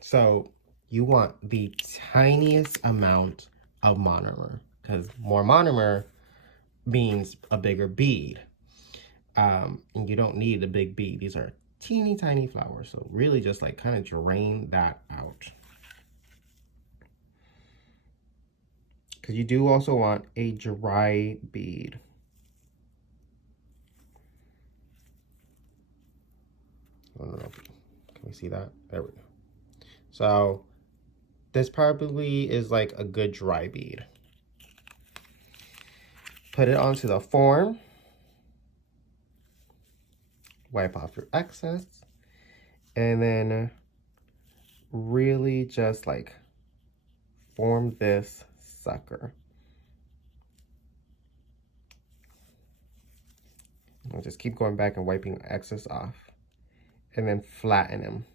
So you want the tiniest amount of monomer, because more monomer means a bigger bead. And you don't need a big bead. These are teeny tiny flowers. So really just like kind of drain that out. Because you do also want a dry bead. I don't know if can we see that? There we go. So this probably is like a good dry bead. Put it onto the form. Wipe off your excess. And then really just like form this sucker. I'll just keep going back and wiping excess off. And then flatten him.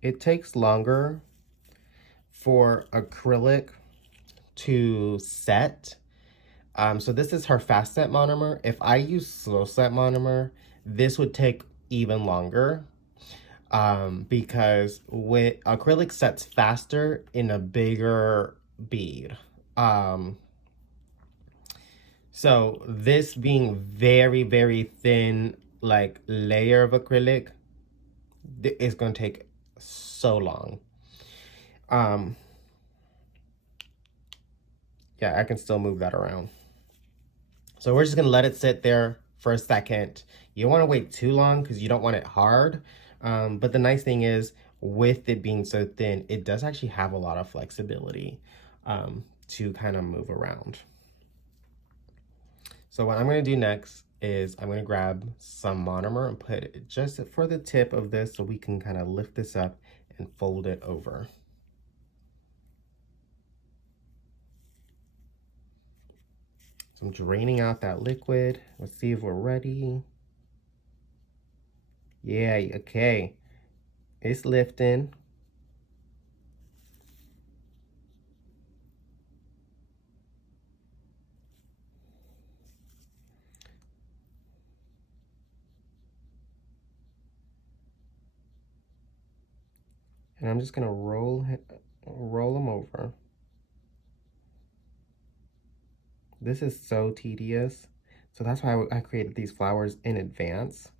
It takes longer for acrylic to set. So this is her fast set monomer. If I use slow set monomer, this would take even longer. Because with acrylic sets faster in a bigger bead. So this being very, very thin, like layer of acrylic, it's going to take so long. Yeah, I can still move that around. So we're just going to let it sit there for a second. You don't want to wait too long because you don't want it hard. But the nice thing is, with it being so thin, it does actually have a lot of flexibility to kind of move around. So what I'm going to do next is I'm going to grab some monomer and put it just for the tip of this so we can kind of lift this up and fold it over. So I'm draining out that liquid. Let's see if we're ready. Yeah, okay. It's lifting. And I'm just gonna roll them over. This is so tedious. So that's why I created these flowers in advance.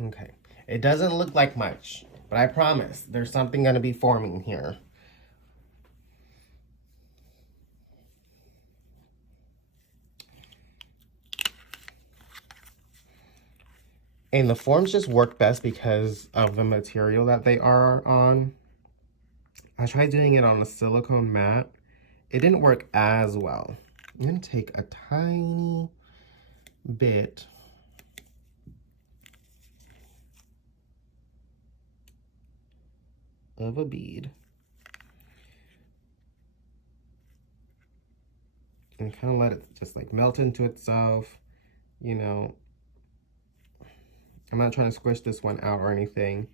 Okay, it doesn't look like much, but I promise there's something gonna be forming here. And the forms just work best because of the material that they are on. I tried doing it on a silicone mat. It didn't work as well. I'm gonna take a tiny bit of a bead and kind of let it just like melt into itself. You know, I'm not trying to squish this one out or anything.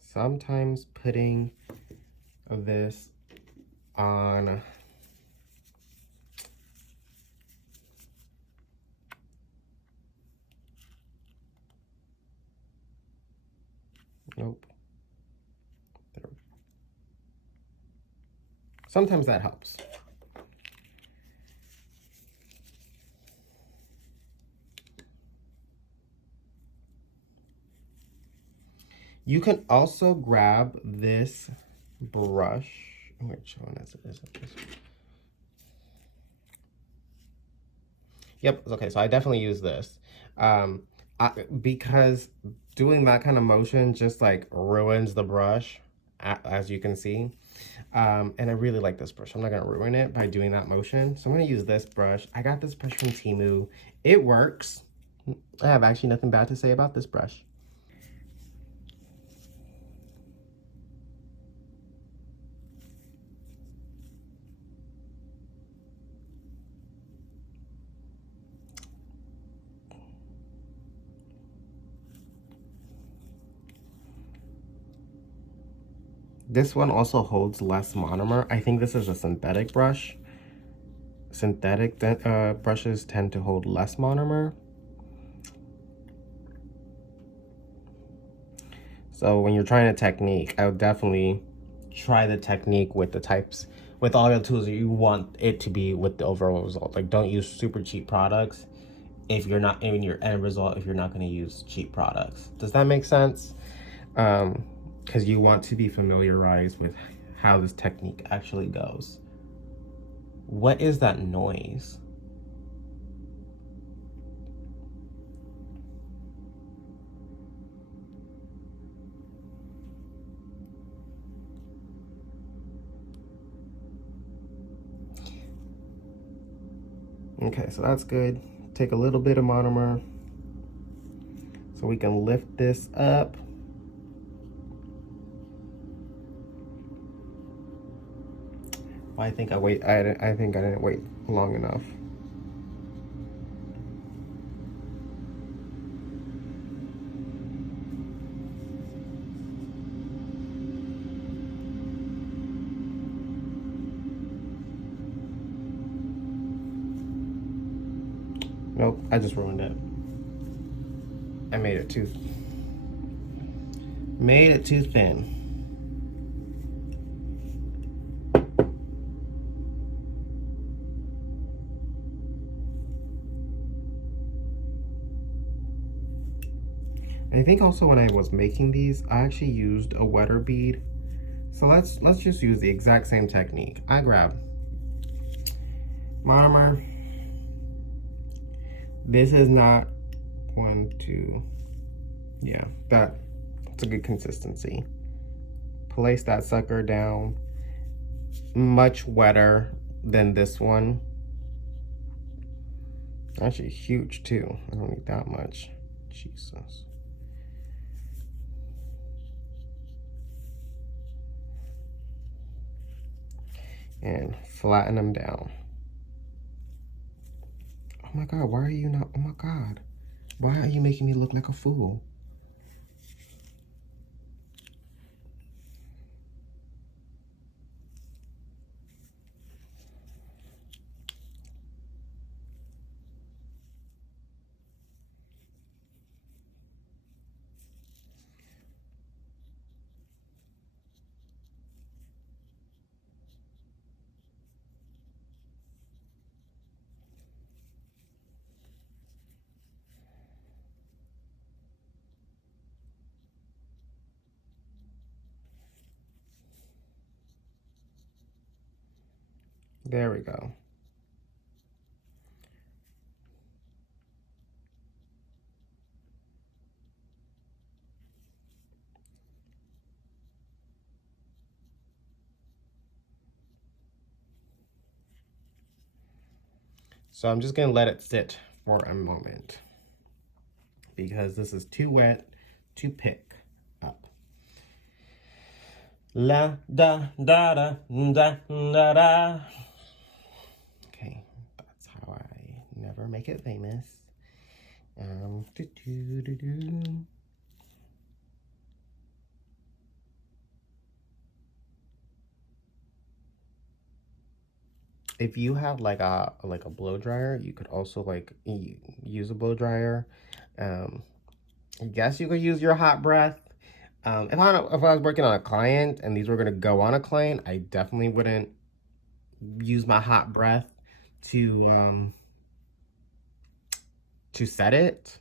Sometimes putting this on nope. There. Sometimes that helps. You can also grab this brush. Which one is it? Is it this one? Yep, okay, so I definitely use this. Um, because doing that kind of motion just like ruins the brush, as you can see. And I really like this brush. I'm not gonna ruin it by doing that motion. So I'm gonna use this brush. I got this brush from Temu. It works. I have actually nothing bad to say about this brush. This one also holds less monomer. I think this is a synthetic brush. Synthetic brushes tend to hold less monomer. So when you're trying a technique, I would definitely try the technique with the types, with all your tools that you want it to be with the overall result. Like, don't use super cheap products if you're not in your end result, if you're not going to use cheap products. Does that make sense? Because you want to be familiarized with how this technique actually goes. What is that noise? Okay, so that's good. Take a little bit of monomer so we can lift this up. I think I think I didn't wait long enough. Nope, I just ruined it. I made it too thin. I think also when I was making these, I actually used a wetter bead. So let's just use the exact same technique. I grab monomer. This is not 1, 2. Yeah, that's a good consistency. Place that sucker down. Much wetter than this one. Actually huge too. I don't need that much. Jesus. And flatten them down. Oh my God, why are you not? Oh my God, why are you making me look like a fool? There we go. So I'm just gonna let it sit for a moment because this is too wet to pick up. La da da da da da da. Okay, that's how I never make it famous. Do, do, do, do. If you have like a blow dryer, you could also like use a blow dryer. I guess you could use your hot breath. If I was working on a client and these were gonna go on a client, I definitely wouldn't use my hot breath to set it.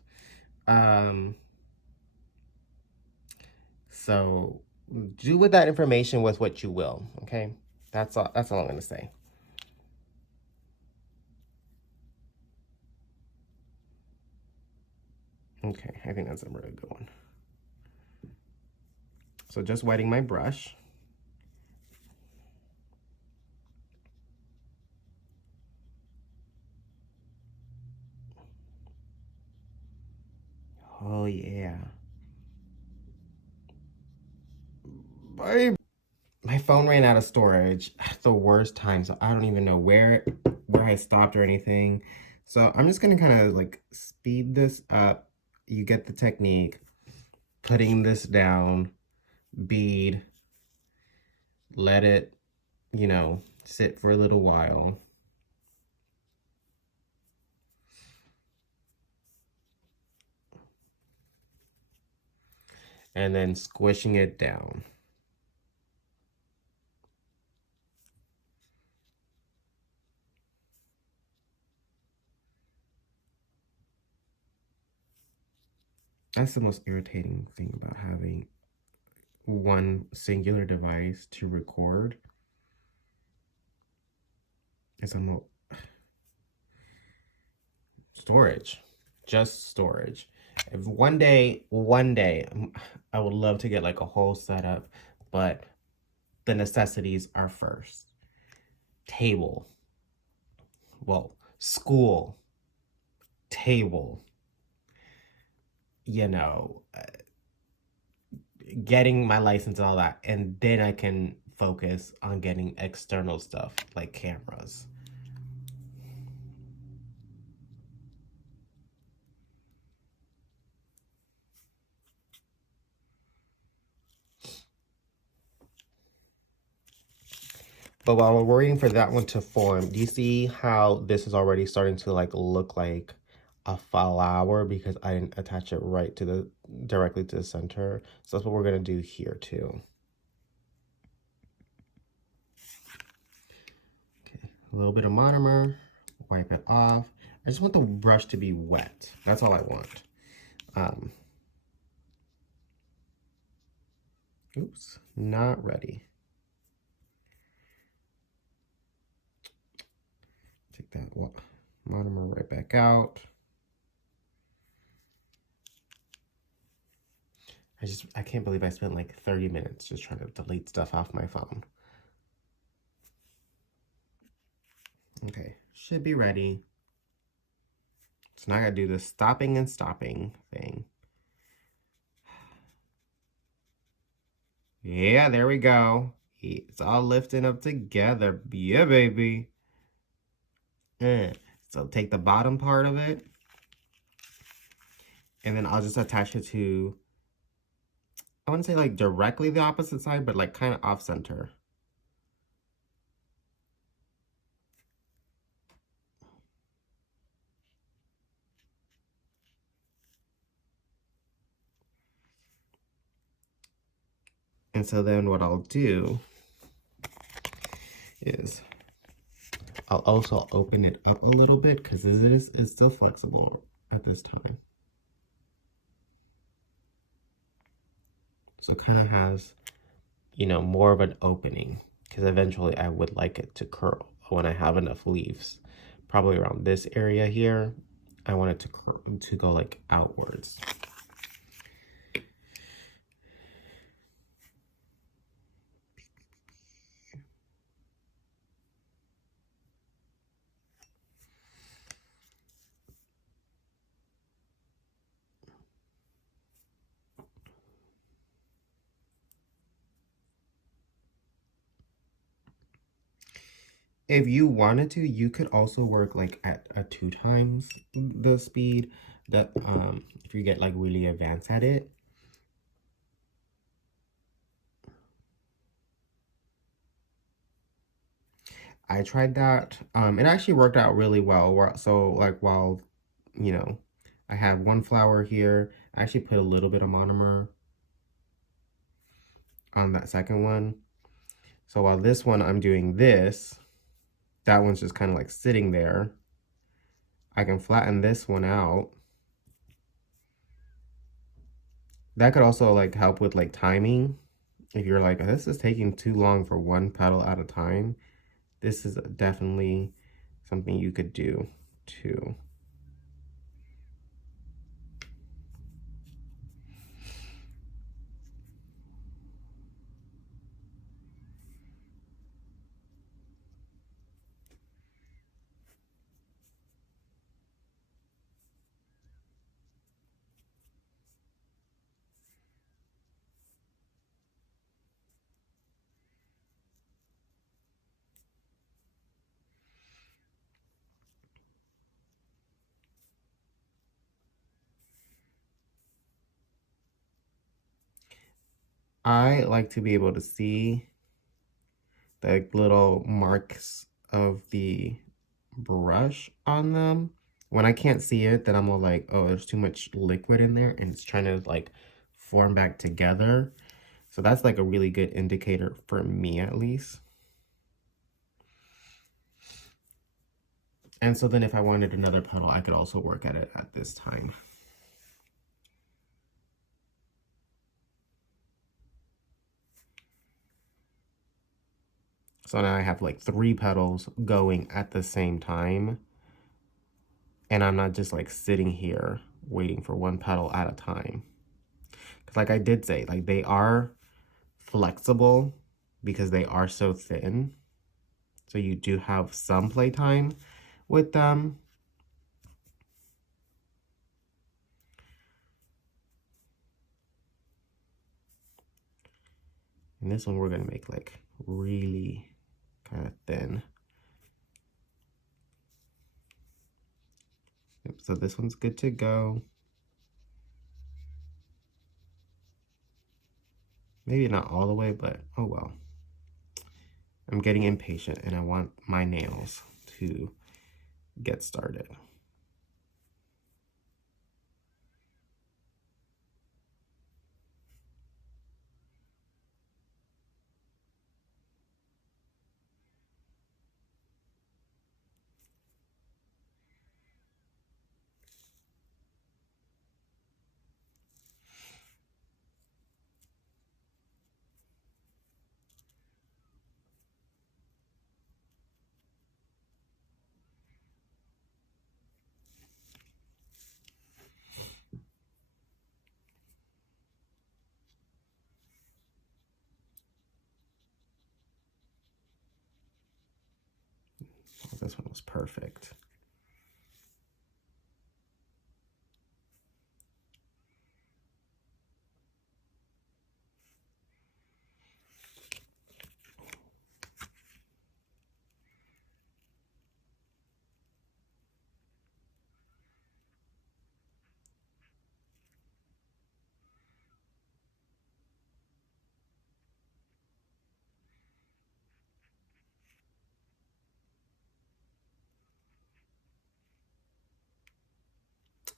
So do with that information with what you will, okay? That's all I'm gonna say. Okay, I think that's a really good one. So just wetting my brush. Oh yeah. Bye. My phone ran out of storage at the worst time, so I don't even know where I stopped or anything. So I'm just gonna kind of like speed this up. You get the technique. Putting this down, bead, let it, sit for a little while. And then squishing it down. That's the most irritating thing about having one singular device to record. Is storage, just storage. If one day, I would love to get like a whole setup, but the necessities are first. Table, well, school, table, you know, getting my license and all that, and then I can focus on getting external stuff like cameras. But while we're waiting for that one to form, do you see how this is already starting to like look like a flower because I didn't attach it right to the directly to the center? So that's what we're gonna do here too. Okay, a little bit of monomer, wipe it off. I just want the brush to be wet. That's all I want. Oops, not ready. Take that monomer right back out. I can't believe I spent like 30 minutes just trying to delete stuff off my phone. Okay, should be ready. So now I gotta do the stopping and stopping thing. Yeah, there we go. It's all lifting up together. Yeah, baby. So take the bottom part of it, and then I'll just attach it to, I wouldn't say like directly the opposite side, but like kind of off center. And so then what I'll do is I'll also open it up a little bit because it's still flexible at this time. So it kind of has, more of an opening because eventually I would like it to curl when I have enough leaves. Probably around this area here, I want it to go like outwards. If you wanted to, you could also work like at a 2 times the speed that if you get like really advanced at it. I tried that. It actually worked out really well. So like while, I have one flower here, I actually put a little bit of monomer on that second one. So while this one I'm doing this, that one's just kind of like sitting there. I can flatten this one out. That could also like help with like timing if you're like, this is taking too long for one petal at a time, this is definitely something you could do too. I like to be able to see the little marks of the brush on them. When I can't see it, then I'm all like, oh, there's too much liquid in there and it's trying to like form back together. So that's like a really good indicator for me at least. And so then if I wanted another petal, I could also work at it at this time. So now I have like 3 petals going at the same time. And I'm not just like sitting here waiting for one petal at a time. Because like I did say, like they are flexible because they are so thin. So you do have some playtime with them. And this one we're going to make like really kind of thin. Yep, so this one's good to go. Maybe not all the way, but oh well. I'm getting impatient and I want my nails to get started. Oh, this one was perfect.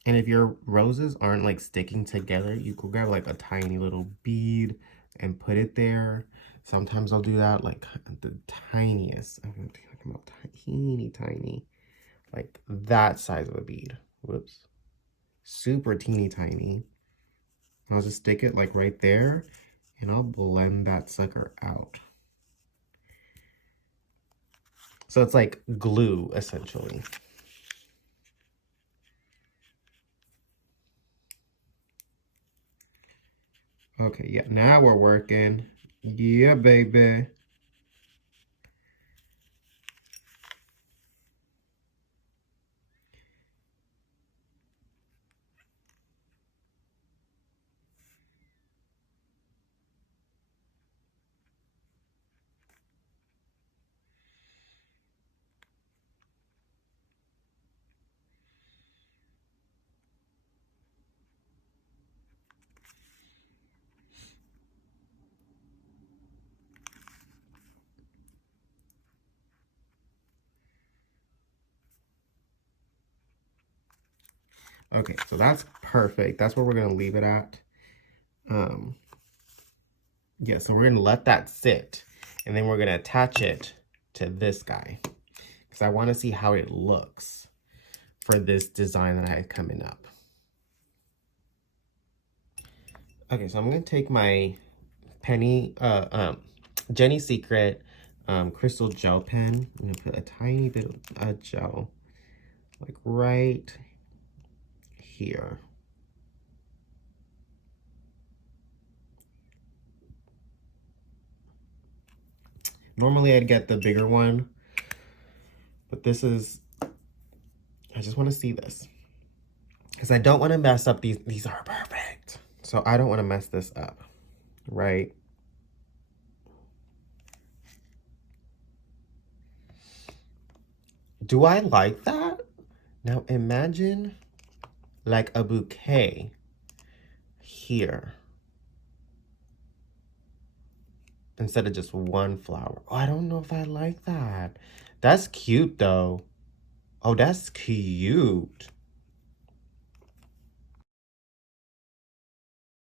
And if your roses aren't like sticking together, you could grab like a tiny little bead and put it there. Sometimes I'll do that, like the tiniest. I'm talking about teeny tiny, like that size of a bead. Whoops. Super teeny tiny. I'll just stick it like right there and I'll blend that sucker out. So it's like glue essentially. Okay, yeah, now we're working. Yeah, baby. Okay, so that's perfect. That's where we're gonna leave it at. Yeah, so we're gonna let that sit and then we're gonna attach it to this guy because I wanna see how it looks for this design that I had coming up. Okay, so I'm gonna take my Jenny Secret crystal gel pen. I'm gonna put a tiny bit of gel, like right here. Normally I'd get the bigger one, but this is, I just want to see this. Because I don't want to mess up these. These are perfect. So I don't want to mess this up, right? Do I like that? Now imagine like a bouquet here instead of just one flower. Oh, I don't know if I like that. That's cute though. Oh, that's cute.